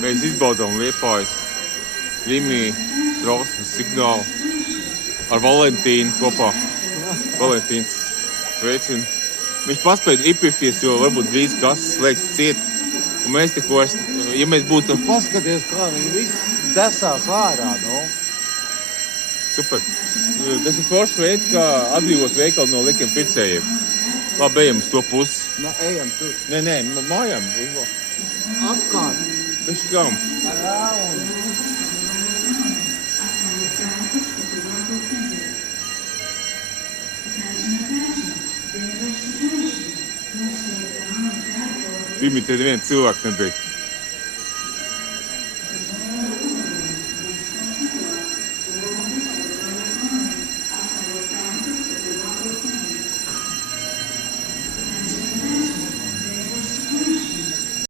Mēs izbaudām Liepājas, Rimī, Trosmas signālu ar Valentīnu kopā. Valentīns sveicina. Viņš paspēja iepirkties, jo varbūt drīz kases slēgts ciet. Un mēs tikko, ja mēs būtu... Paskaties, kā viņi visi desās ārā, nu. Super. Tas ir foršs veids, kā atbrīvot veikalu no likiem pircējiem. Labi, ejam uz to pusi. Nu, ejam tur. Nē, mājām. Apkārt. Tas ir kam? Rimi, te neviens cilvēks nebija.